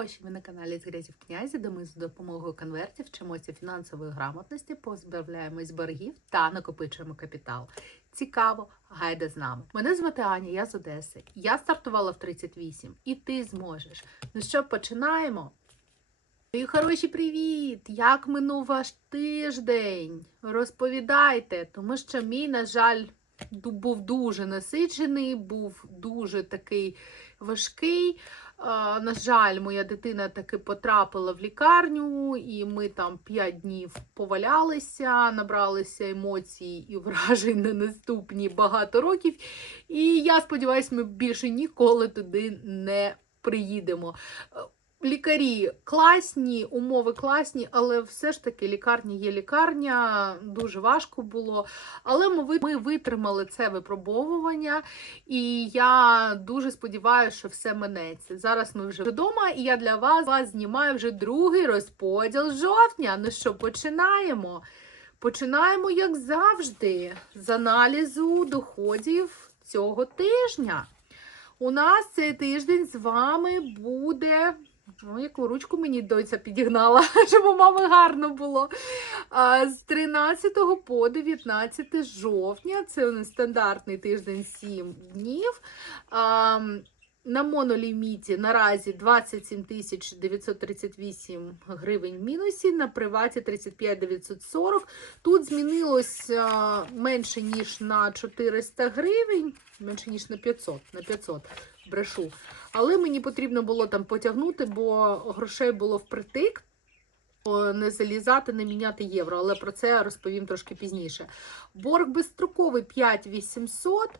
гроші. Ви на каналі з князі, де ми за допомогою конвертів вчимося фінансової грамотності, позбавляємось боргів та накопичуємо капітал. Цікаво, гайда з нами. Мене звати Аня, я з Одеси. Я стартувала в 38, і ти зможеш. Ну що, починаємо? Мої хороші, привіт! Як минув ваш тиждень? Розповідайте, тому що мій, на жаль, був дуже насичений, був дуже такий важкий. На жаль, моя дитина таки потрапила в лікарню, і ми там 5 днів повалялися, набралися емоцій і вражень на наступні багато років. І я сподіваюся, ми більше ніколи туди не приїдемо. Лікарі класні, умови класні, але все ж таки лікарня є лікарня, дуже важко було. Але ми, ми витримали це випробовування, і я дуже сподіваюся, що все минеться. Зараз ми вже вдома, і я для вас, вас знімаю вже другий розподіл жовтня. Ну що, починаємо? Починаємо, як завжди, з аналізу доходів цього тижня. У нас цей тиждень з вами буде. Яку ручку мені доця підігнала, щоб у мами гарно було. З 13 по 19 жовтня, це стандартний тиждень 7 днів. На моноліміті наразі 27 тисяч 938 гривень в мінусі, на приваті 35 940. Тут змінилось менше, ніж на 400 гривень, менше, ніж на 500, на 500 брешу. Але мені потрібно було там потягнути, бо грошей було впритик. Не залізати, не міняти євро, але про це розповім трошки пізніше. Борг безстроковий 5800.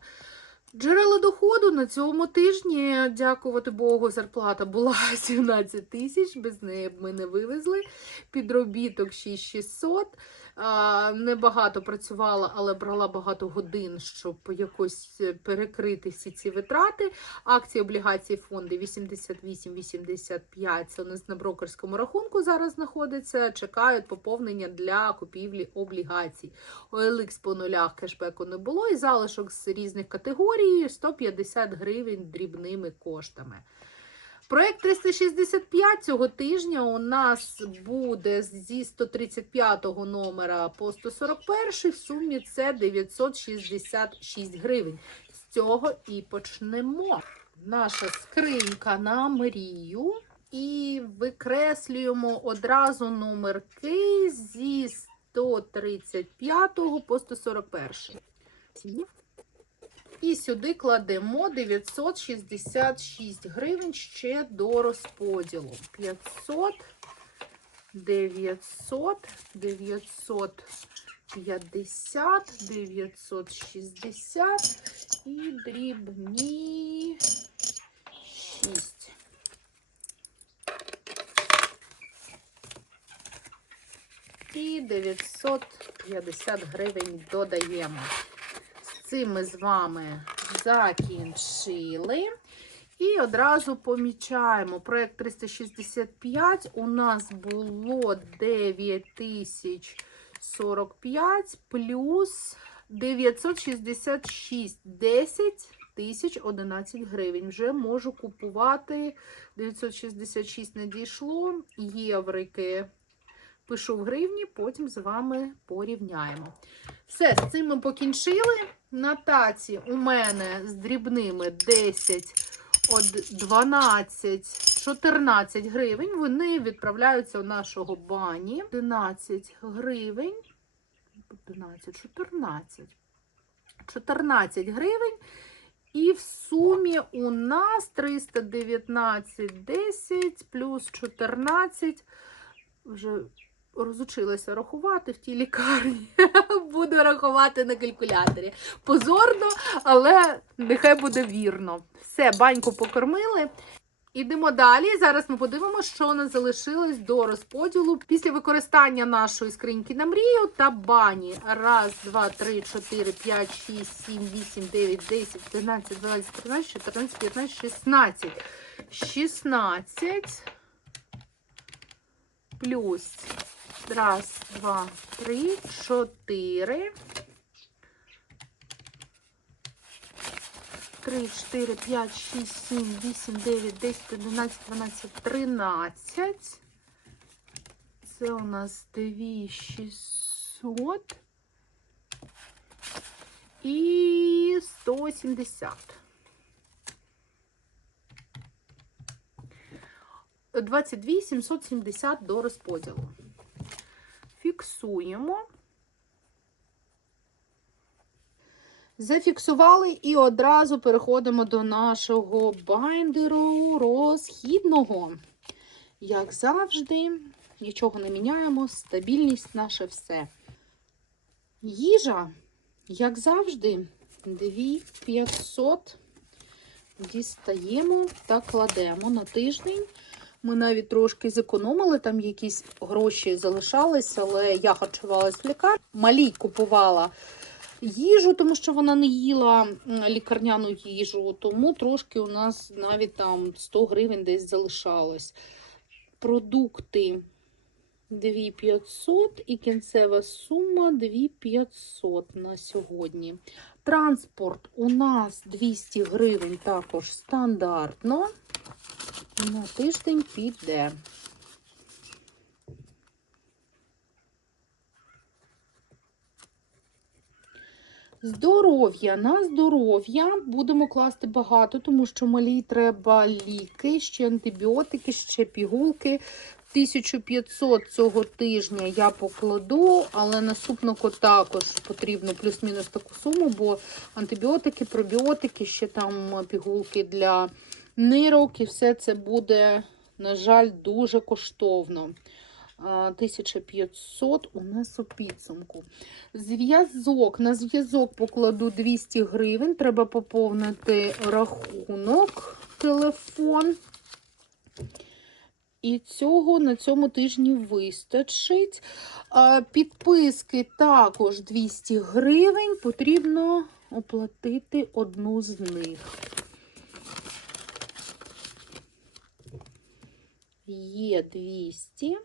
Джерела доходу на цьому тижні, дякувати Богу, зарплата була 17 тисяч, без неї б ми не вивезли. Підробіток 6600. А, Небагато працювала, але брала багато годин, щоб якось е, перекрити всі ці витрати. Акції, облігації, фонди 88-85. Це у нас на брокерському рахунку зараз знаходиться. Чекають поповнення для купівлі облігацій. OLX по нулях кешбеку не було, і залишок з різних категорій 150 гривень дрібними коштами. Проект 365 цього тижня у нас буде зі 135 номера по 141 в сумі це 966 гривень. З цього і почнемо. Наша скринька на мрію. І викреслюємо одразу номерки зі 135 по 141. І сюди кладемо 966 гривень ще до розподілу. 500, 900, 950, 960 і дрібні 6. І 950 гривень додаємо. Цим ми з вами закінчили. І одразу помічаємо. Проєкт 365 у нас було 9045 плюс 966, 10 тисяч 11 гривень. Вже можу купувати. 966 не дійшло. Єврики пишу в гривні, потім з вами порівняємо. Все, з цим ми покінчили. На таці у мене з дрібними 10, от 12, 14 гривень. Вони відправляються у нашого бані. 11 гривень. 11, 14. 14 гривень. І в сумі у нас 319, 10 плюс 14. Вже розучилася рахувати в тій лікарні. Буду рахувати на калькуляторі. Позорно, але нехай буде вірно. Все, баньку покормили. Ідемо далі. Зараз ми подивимося, що нас залишилось до розподілу після використання нашої скриньки на мрію та бані. Раз, два, три, чотири, п'ять, шість, сім, вісім, дев'ять, десять, одинадцять, дванадцять, тринадцять, чотирнадцять, п'ятнадцять, шістнадцять. Шістнадцять плюс раз, два, три, чотири. 3, 4, 5, 6, 7, 8, 9, 10, 11, 12, 13. Це у нас 2600 і 170. 22 770 до розподілу. Фіксуємо. Зафіксували і одразу переходимо до нашого байндеру розхідного. Як завжди, нічого не міняємо, стабільність наше все. Їжа, як завжди, 2500 дістаємо та кладемо на тиждень. Ми навіть трошки зекономили, там якісь гроші залишались, але я харчувалась в лікарні. Малій купувала їжу, тому що вона не їла лікарняну їжу, тому трошки у нас навіть там 100 гривень десь залишалось. Продукти 2500 і кінцева сума 2500 на сьогодні. Транспорт у нас 200 гривень також стандартно. На тиждень піде. Здоров'я. На здоров'я будемо класти багато, тому що малій треба ліки, ще антибіотики, ще пігулки. 1500 цього тижня я покладу, але наступного також потрібно плюс-мінус таку суму, бо антибіотики, пробіотики, ще там пігулки для нирок, і все це буде, на жаль, дуже коштовно. 1500 у нас у підсумку. Зв'язок. На зв'язок покладу 200 гривень. Треба поповнити рахунок, телефон. І цього на цьому тижні вистачить. Підписки також 200 гривень. Потрібно оплатити одну з них. Є 200.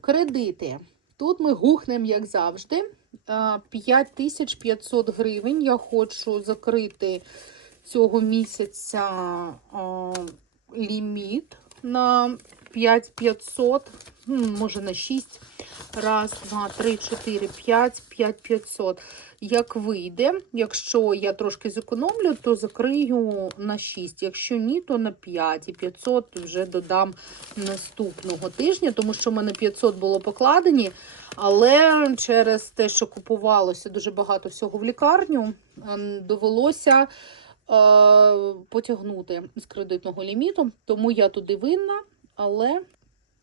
Кредити. Тут ми гухнемо, як завжди. 5500 гривень. Я хочу закрити цього місяця ліміт на 5500, може на 6. Раз, два, три, чотири, п'ять, п'ять 500. Як вийде, якщо я трошки зекономлю, то закрию на 6. Якщо ні, то на 5. І 500 вже додам наступного тижня, тому що в мене 500 було покладені. Але через те, що купувалося дуже багато всього в лікарню, ем, довелося е, потягнути з кредитного ліміту. Тому я туди винна, але,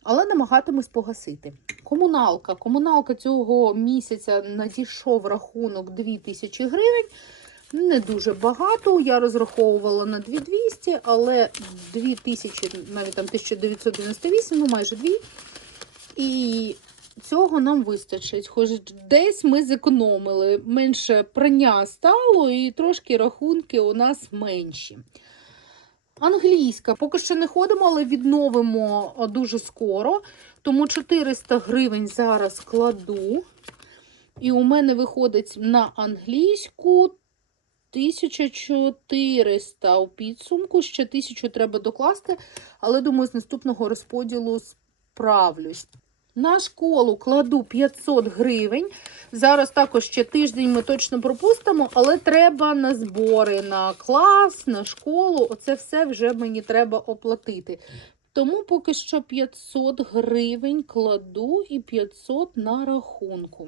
але намагатимусь погасити. Комуналка. Комуналка цього місяця надійшов рахунок 2000 гривень. Не дуже багато. Я розраховувала на 2200, але 2000, навіть там 1998, ну майже 2. І цього нам вистачить. Хоч десь ми зекономили. Менше прання стало, і трошки рахунки у нас менші. Англійська. Поки що не ходимо, але відновимо дуже скоро. Тому 400 гривень зараз кладу. І у мене виходить на англійську 1400 у підсумку. Ще 1000 треба докласти, але думаю, з наступного розподілу справлюсь. На школу кладу 500 гривень. Зараз також ще тиждень ми точно пропустимо, але треба на збори, на клас, на школу. Оце все вже мені треба оплатити. Тому поки що 500 гривень кладу і 500 на рахунку.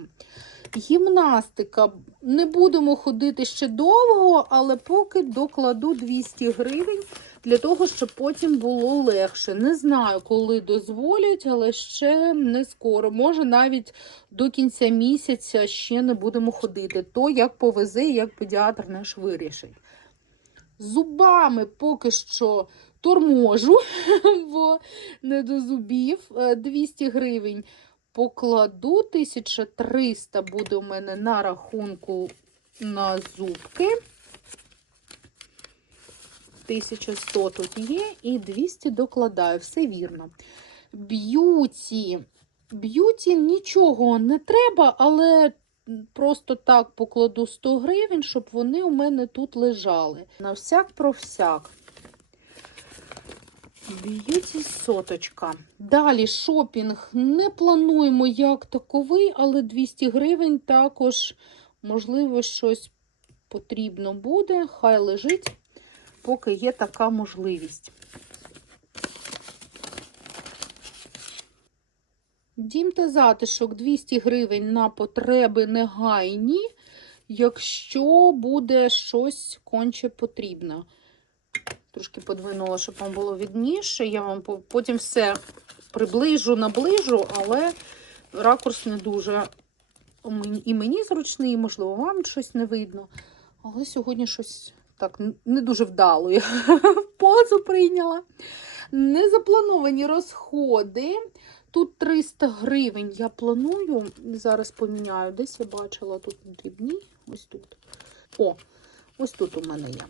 Гімнастика. Не будемо ходити ще довго, але поки докладу 200 гривень для того, щоб потім було легше. Не знаю, коли дозволять, але ще не скоро. Може, навіть до кінця місяця ще не будемо ходити. То як повезе, як педіатр наш вирішить. Зубами поки що торможу, бо не до зубів. Е, 200 гривень покладу, 1300 буде у мене на рахунку на зубки. 1100 тут є, і 200 докладаю, все вірно. Б'юті. Б'юті нічого не треба, але просто так покладу 100 гривень, щоб вони у мене тут лежали. На всяк про всяк. Б'юті соточка. Далі шопінг не плануємо як таковий, але 200 гривень також, можливо, щось потрібно буде. Хай лежить, поки є така можливість. Дім та затишок 200 гривень на потреби негайні, якщо буде щось конче потрібно. Трошки подвинула, щоб вам було відніше. Я вам потім все приближу, наближу, але ракурс не дуже і мені зручний, і, можливо, вам щось не видно. Але сьогодні щось так не дуже вдало я позу прийняла. Незаплановані розходи. Тут 300 гривень я планую. Зараз поміняю. Десь я бачила тут дрібні. Ось тут. О, ось тут у мене є.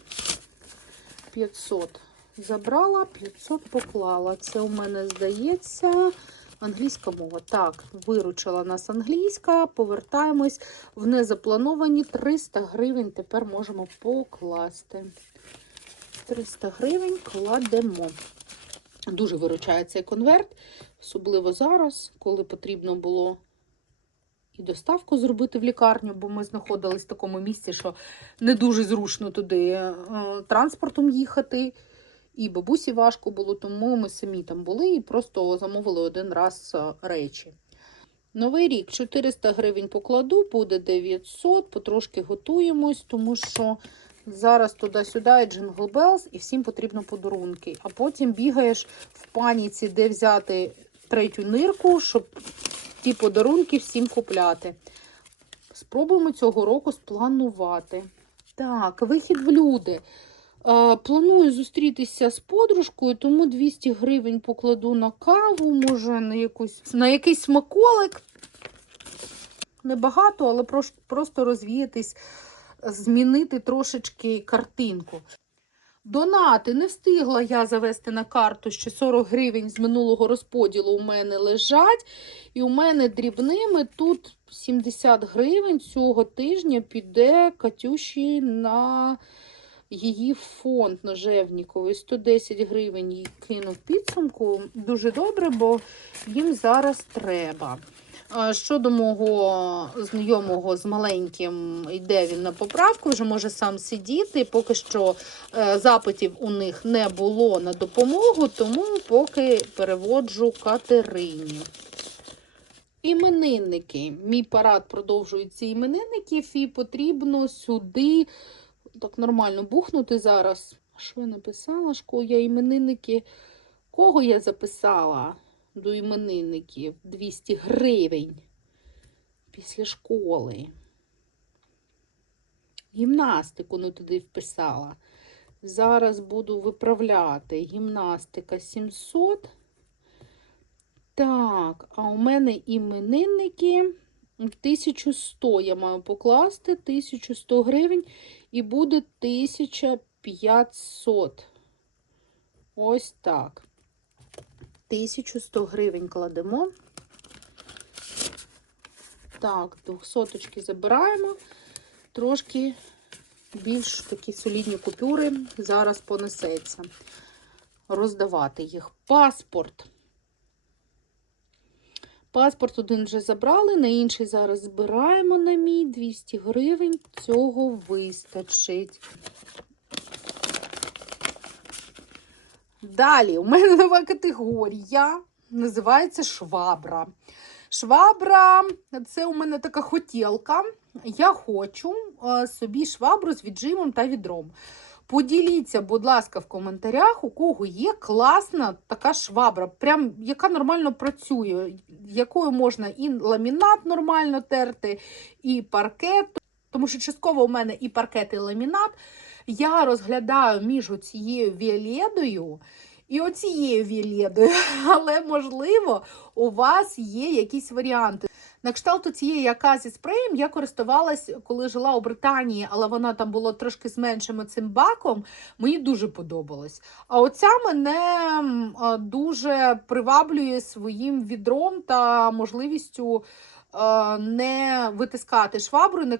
500 забрала, 500 поклала. Це у мене здається англійська мова. Так, виручила нас англійська. Повертаємось в незаплановані 300 гривень. Тепер можемо покласти. 300 гривень кладемо. Дуже виручає цей конверт, особливо зараз, коли потрібно було і доставку зробити в лікарню, бо ми знаходились в такому місці, що не дуже зручно туди е, транспортом їхати. І бабусі важко було, тому ми самі там були і просто замовили один раз е, речі. Новий рік 400 гривень покладу, буде 900, потрошки готуємось, тому що зараз туди-сюди Джингл Белз, і всім потрібно подарунки. А потім бігаєш в паніці, де взяти третю нирку, щоб ті подарунки всім купляти. Спробуємо цього року спланувати. Так, вихід в люди. Планую зустрітися з подружкою, тому 200 гривень покладу на каву, може на, якусь, на якийсь смаколик. Небагато, але просто розвіятись, змінити трошечки картинку. Донати не встигла я завести на карту, що 40 гривень з минулого розподілу у мене лежать. І у мене дрібними тут 70 гривень цього тижня піде Катюші на її фонд нажевніковий. 110 гривень їй кинув підсумку. Дуже добре, бо їм зараз треба. Щодо мого знайомого з маленьким, йде він на поправку, вже може сам сидіти. Поки що е, запитів у них не було на допомогу, тому поки переводжу Катерині. Іменинники. Мій парад продовжується іменинників, і потрібно сюди так нормально бухнути зараз. Що я написала? Шко я іменинники. Кого я записала до іменинників? 200 гривень після школи. Гімнастику не туди вписала. Зараз буду виправляти. Гімнастика 700. Так, а у мене іменинники 1100 я маю покласти, 1100 гривень і буде 1500. Ось так. 1100 гривень кладемо. Так, двохсоточки забираємо. Трошки більш такі солідні купюри зараз понесеться. Роздавати їх. Паспорт. Паспорт один вже забрали, на інший зараз збираємо на мій 200 гривень. Цього вистачить. Далі, у мене нова категорія. Називається швабра. Швабра це у мене така хотілка. Я хочу е, собі швабру з віджимом та відром. Поділіться, будь ласка, в коментарях, у кого є класна така швабра, прям яка нормально працює, якою можна і ламінат нормально терти, і паркет. Тому що частково у мене і паркет, і ламінат. Я розглядаю між цією віоледою і оцією віоледою, але можливо у вас є якісь варіанти. На кшталту цієї аказі спреєм я користувалась, коли жила у Британії, але вона там була трошки з меншим цим баком. Мені дуже подобалось. А оця мене дуже приваблює своїм відром та можливістю не витискати швабру, не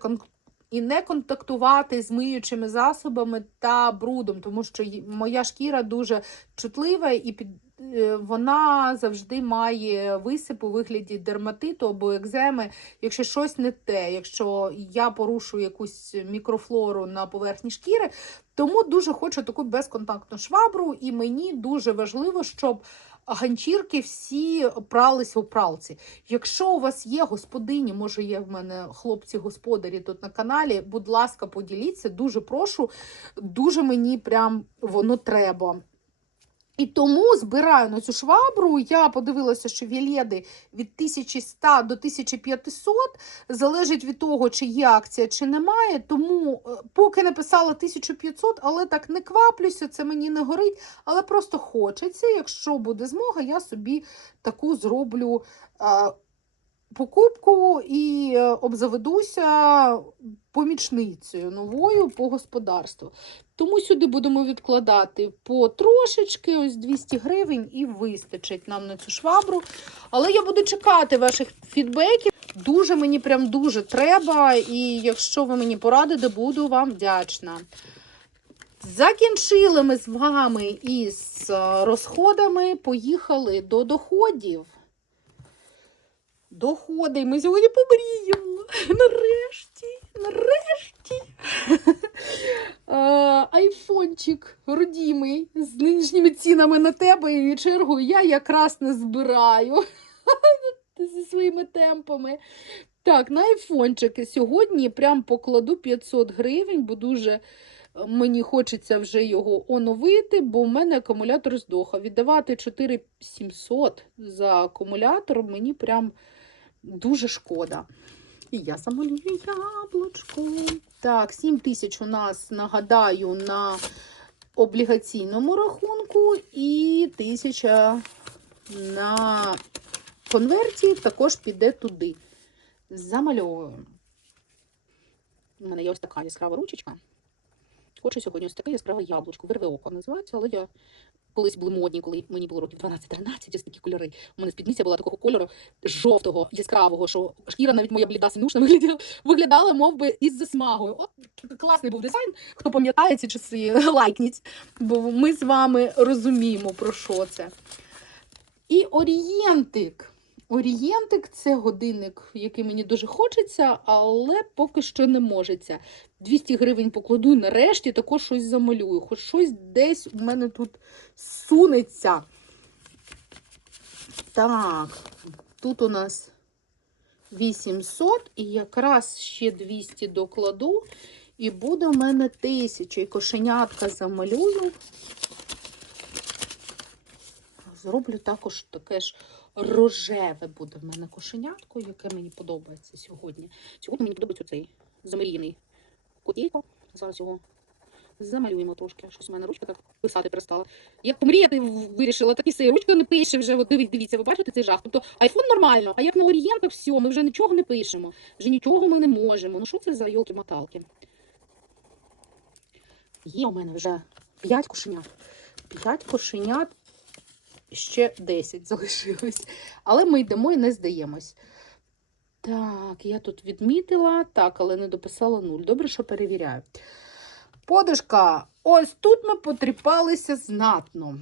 і не контактувати з миючими засобами та брудом, тому що моя шкіра дуже чутлива і під. Е, Вона завжди має висип у вигляді дерматиту або екземи, якщо щось не те, якщо я порушую якусь мікрофлору на поверхні шкіри, тому дуже хочу таку безконтактну швабру, і мені дуже важливо, щоб ганчірки всі пралися у пралці. Якщо у вас є господині, може є в мене хлопці-господарі тут на каналі, будь ласка, поділіться, дуже прошу, дуже мені прям воно треба. І тому збираю на цю швабру. Я подивилася, що віледи від 1100 до 1500 залежить від того, чи є акція, чи немає. Тому е, поки написала 1500, але так не кваплюся, це мені не горить, але просто хочеться. Якщо буде змога, я собі таку зроблю е, покупку і е, обзаведуся помічницею новою по господарству. Тому сюди будемо відкладати по трошечки, ось 200 гривень, і вистачить нам на цю швабру. Але я буду чекати ваших фідбеків. Дуже мені прям дуже треба. І якщо ви мені порадите, буду вам вдячна. Закінчили ми з вами із е, розходами, поїхали до доходів. Доходи. Ми сьогодні помріємо. Нарешті, нарешті. Е, Айфончик родімий з нинішніми цінами на тебе і чергу я якраз не збираю зі своїми темпами. Так, на айфончики сьогодні прям покладу 500 гривень, бо дуже е, мені хочеться вже його оновити, бо в мене акумулятор здоха. Віддавати 4700 за акумулятор мені прям дуже шкода. І я замалюю яблучко. Так, 7 тисяч у нас, нагадаю, на облігаційному рахунку і тисяча на конверті також піде туди. Замальовуємо. У мене є ось така яскрава ручечка. Хочу сьогодні ось таке яскраве яблучко. Вирве око називається, але я колись були модні, коли мені було років 12-13, ось такі кольори. У мене спідниця була такого кольору жовтого, яскравого, що шкіра навіть моя бліда синушна виглядала, виглядала мов би із засмагою. От класний був дизайн. Хто пам'ятає ці часи, лайкніть, бо ми з вами розуміємо, про що це. І орієнтик. Орієнтик це годинник, який мені дуже хочеться, але поки що не можеться. 200 гривень покладу нарешті також щось замалюю. Хоч щось десь у мене тут сунеться. Так, тут у нас 800 і якраз ще 200 докладу. І буде в мене 1000. І кошенятка замалюю. Зроблю також таке ж рожеве буде в мене кошенятко, яке мені подобається сьогодні. Сьогодні мені подобається цей замріяний котейко. Зараз його замалюємо трошки. Щось у мене ручка так писати перестала. Як помріяти вирішила, так і все. Ручка не пише вже. От дивіться, ви бачите цей жах. Тобто айфон нормально, а як на орієнтах, все, ми вже нічого не пишемо. Вже нічого ми не можемо. Ну що це за йолки-моталки? Є у мене вже 5 кошенят. 5 кошенят, ще 10 залишилось. Але ми йдемо і не здаємось. Так, я тут відмітила, так, але не дописала нуль. Добре, що перевіряю. Подушка, ось тут ми потріпалися знатно.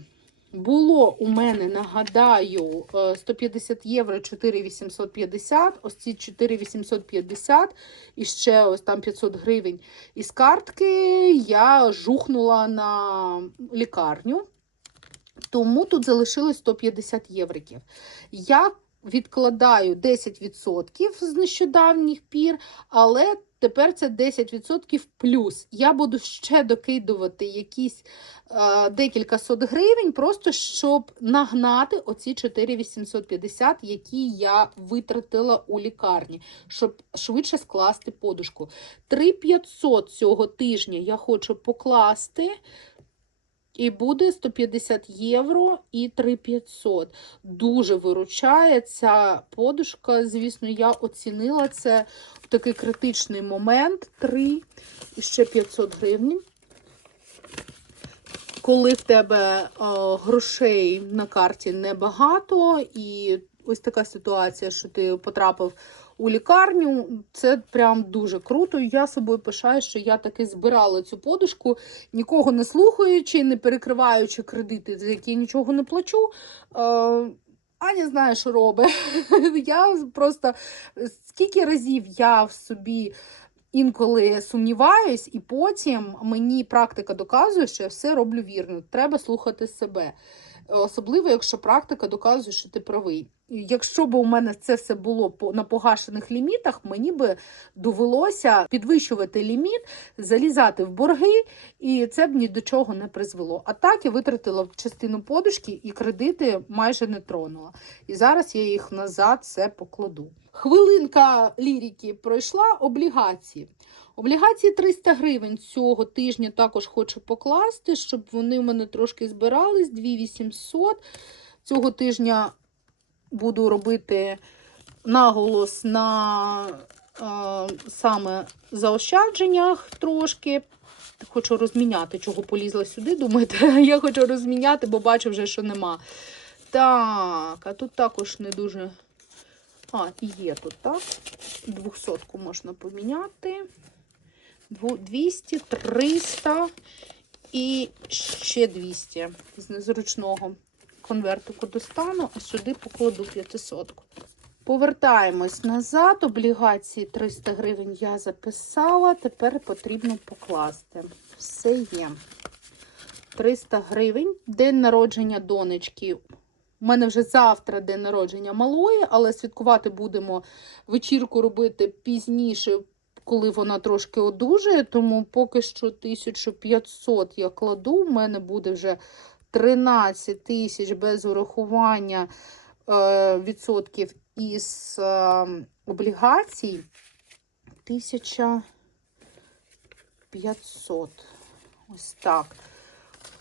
Було у мене, нагадаю, е, 150 євро 4850, ось ці 4850 і ще ось там 500 гривень із картки я жухнула на лікарню. Тому тут залишилось 150 євриків. Я відкладаю 10% з нещодавніх пір, але тепер це 10% плюс. Я буду ще докидувати якісь е, декілька сот гривень, просто щоб нагнати оці 4850, які я витратила у лікарні, щоб швидше скласти подушку. 3500 цього тижня я хочу покласти. І буде 150 євро і 3500. Дуже виручає ця подушка. Звісно, я оцінила це в такий критичний момент. 3 і ще 500 гривень. Коли в тебе е, грошей на карті небагато, і ось така ситуація, що ти потрапив у лікарню. Це прям дуже круто. Я собою пишаю, що я таки збирала цю подушку, нікого не слухаючи, не перекриваючи кредити, за які я нічого не плачу. Е, Аня знає, що робить. Я просто скільки разів я в собі інколи сумніваюсь, і потім мені практика доказує, що я все роблю вірно. Треба слухати себе. Особливо, якщо практика доказує, що ти правий. Якщо б у мене це все було на погашених лімітах, мені би довелося підвищувати ліміт, залізати в борги, і це б ні до чого не призвело. А так я витратила частину подушки і кредити майже не тронула. І зараз я їх назад все покладу. Хвилинка лірики пройшла облігації. Облігації 300 гривень цього тижня також хочу покласти, щоб вони в мене трошки збирались. 2800. Цього тижня буду робити наголос на е, саме заощадженнях трошки. Хочу розміняти, чого полізла сюди. Думаєте, я хочу розміняти, бо бачу вже, що нема. Так, а тут також не дуже. А, є тут, так? Двохсотку можна поміняти. Дву- 200, 300 і ще 200 з незручного конвертику достану, а сюди покладу 500. Повертаємось назад. Облігації 300 гривень я записала. Тепер потрібно покласти. Все є. 300 гривень. День народження донечки. У мене вже завтра день народження малої, але святкувати будемо вечірку робити пізніше, коли вона трошки одужає. Тому поки що 1500 я кладу. У мене буде вже 13 тисяч без урахування е, відсотків із е, облігацій. 1500. Ось так.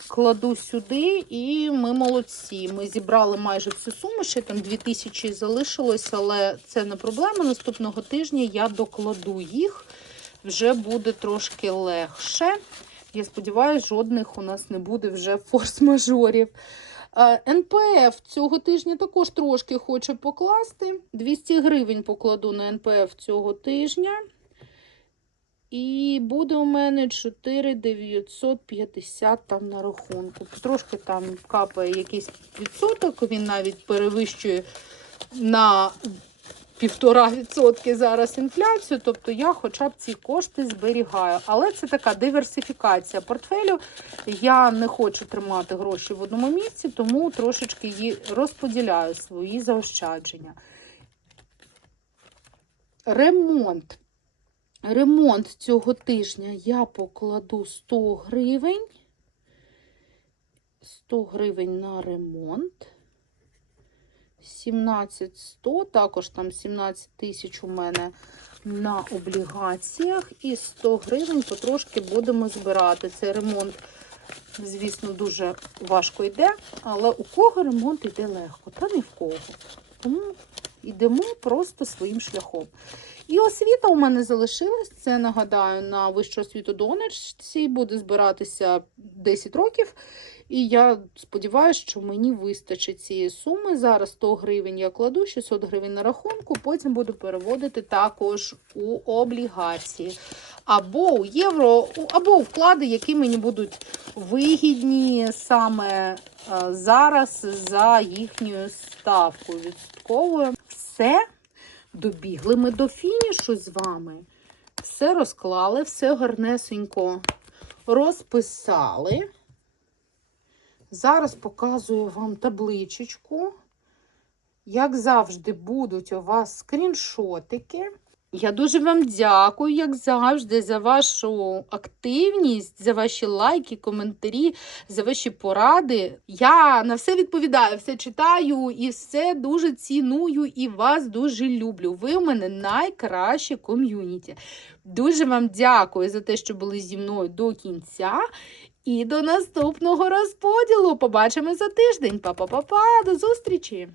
Кладу сюди, і ми молодці. Ми зібрали майже всю суму, ще там 2000 залишилось, але це не проблема. Наступного тижня я докладу їх, вже буде трошки легше. Я сподіваюся, жодних у нас не буде вже форс-мажорів. Е, НПФ цього тижня також трошки хочу покласти. 200 гривень покладу на НПФ цього тижня. І буде у мене 4950 там на рахунку. Трошки там капає якийсь відсоток, він навіть перевищує на півтора відсотки зараз інфляцію. Тобто я хоча б ці кошти зберігаю. Але це така диверсифікація портфелю. Я не хочу тримати гроші в одному місці, тому трошечки її розподіляю свої заощадження. Ремонт. Ремонт цього тижня я покладу 100 гривень. 100 гривень на ремонт. 17100, також там 17 тисяч у мене на облігаціях. І 100 гривень потрошки будемо збирати. Цей ремонт, звісно, дуже важко йде, але у кого ремонт йде легко, та не в кого. Тому йдемо просто своїм шляхом. І освіта у мене залишилась. Це нагадаю на вищу освіту донечці буде збиратися 10 років. І я сподіваюся, що мені вистачить цієї суми. Зараз 100 гривень я кладу, 600 гривень на рахунку, потім буду переводити також у облігації. Або у євро, або у вклади, які мені будуть вигідні саме е, зараз за їхньою ставкою відсотковою. Все, добігли ми до фінішу з вами. Все розклали, все гарнесенько розписали. Зараз показую вам табличечку. Як завжди, будуть у вас скріншотики. Я дуже вам дякую, як завжди, за вашу активність, за ваші лайки, коментарі, за ваші поради. Я на все відповідаю, все читаю і все дуже ціную і вас дуже люблю. Ви у мене найкраще ком'юніті. Дуже вам дякую за те, що були зі мною до кінця. І до наступного розподілу. Побачимо за тиждень. Па-па-па-па, до зустрічі!